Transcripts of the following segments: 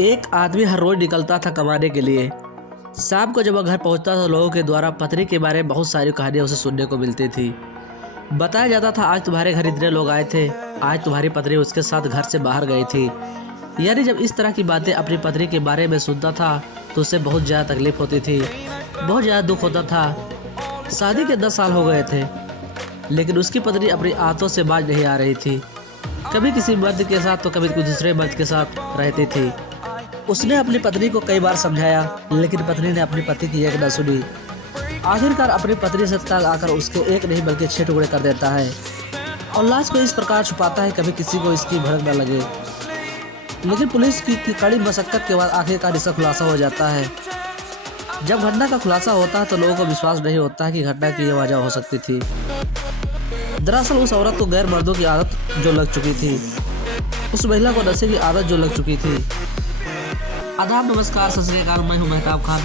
एक आदमी हर रोज निकलता था कमाने के लिए। शाम को जब वह घर पहुंचता तो लोगों के द्वारा पत्नी के बारे में बहुत सारी कहानियां उसे सुनने को मिलती थी। बताया जाता था आज तुम्हारे घर इतने लोग आए थे, आज तुम्हारी पत्नी उसके साथ घर से बाहर गई थी। यानी जब इस तरह की बातें अपनी पत्नी के बारे में सुनता था तो उसे बहुत ज़्यादा तकलीफ होती थी, बहुत ज़्यादा दुख होता था। शादी के 10 साल हो गए थे लेकिन उसकी पत्नी अपनी आदतों से बाज नहीं आ रही थी। कभी किसी मर्द के साथ तो कभी कोई दूसरे मर्द के साथ रहती थी। उसने अपनी पत्नी को कई बार समझाया लेकिन पत्नी ने अपनी पति की एक न सुनी। आखिरकार अपनी पत्नी से तंग आकर उसके एक नहीं बल्कि 6 टुकड़े कर देता है और लाश को इस प्रकार छुपाता है कभी किसी को इसकी भड़क न लगे। लेकिन पुलिस की कड़ी मशक्कत के बाद आखिरकार इसका खुलासा हो जाता है। जब घटना का खुलासा होता है तो लोगों को विश्वास नहीं होता है कि घटना की यह वजह हो सकती थी। दरअसल उस औरत को गैर मर्दों की आदत जो लग चुकी थी, उस महिला को नशे की आदत जो लग चुकी थी। आदाब, नमस्कार, सत श्री अकाल, मैं हूं मेहताब खान।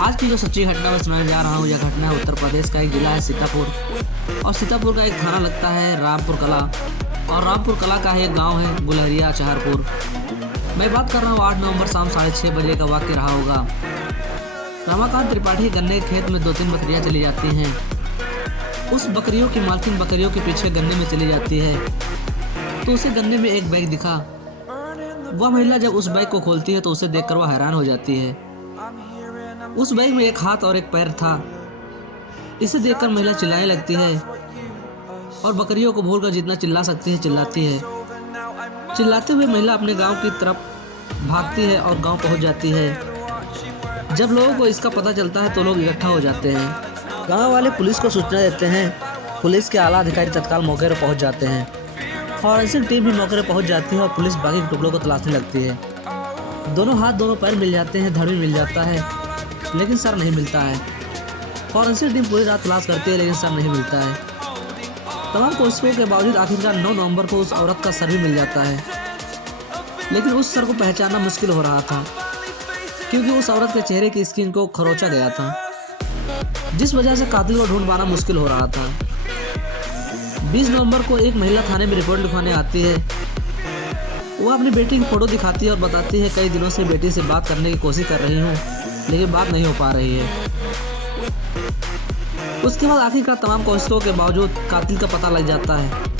आज की जो सच्ची घटना मैं सुनाने जा रहा हूं, यह घटना है उत्तर प्रदेश का एक जिला है सीतापुर और सीतापुर का एक थाना लगता है रामपुर कला और रामपुर कला का एक गांव है गुलहरिया चहरपुर। मैं बात कर रहा हूँ 8 नवंबर शाम 6:30 बजे का वाक्य रहा होगा। रमाकांत त्रिपाठी गन्ने के खेत में 2-3 बकरियां चली जाती हैं। उस बकरियों की मालकिन बकरियों के पीछे गन्ने में चली जाती है तो उसे गन्ने में एक बैग दिखा। वह महिला जब उस बैग को खोलती है तो उसे देखकर वह हैरान हो जाती है। उस बैग में एक हाथ और एक पैर था। इसे देखकर महिला चिल्लाने लगती है और बकरियों को भूलकर जितना चिल्ला सकती है चिल्लाती है। चिल्लाते हुए महिला अपने गांव की तरफ भागती है और गांव पहुंच जाती है। जब लोगों को इसका पता चलता है तो लोग इकट्ठा हो जाते हैं। गांव वाले पुलिस को सूचना देते हैं। पुलिस के आला अधिकारी तत्काल मौके पर पहुंच जाते हैं। फॉरेंसिक टीम भी मौके पर पहुंच जाती है और पुलिस बाकी के टुकड़ों को तलाशने लगती है। दोनों हाथ दोनों पैर मिल जाते हैं, धड़ भी मिल जाता है लेकिन सर नहीं मिलता है। फॉरेंसिक टीम पूरी रात तलाश करती है लेकिन सर नहीं मिलता है। तमाम कोशिशों के बावजूद आखिरकार 9 नवंबर को उस औरत का सर भी मिल जाता है लेकिन उस सर को पहचानना मुश्किल हो रहा था क्योंकि उस औरत के चेहरे की स्किन को खरोचा गया था, जिस वजह से कातिल को ढूंढ पाना मुश्किल हो रहा था। 20 नवंबर को एक महिला थाने में रिपोर्ट लिखवाने आती है। वह अपनी बेटी की फोटो दिखाती है और बताती है कई दिनों से बेटी से बात करने की कोशिश कर रही हूँ लेकिन बात नहीं हो पा रही है। उसके बाद आखिरकार तमाम कोशिशों के बावजूद कातिल का पता लग जाता है।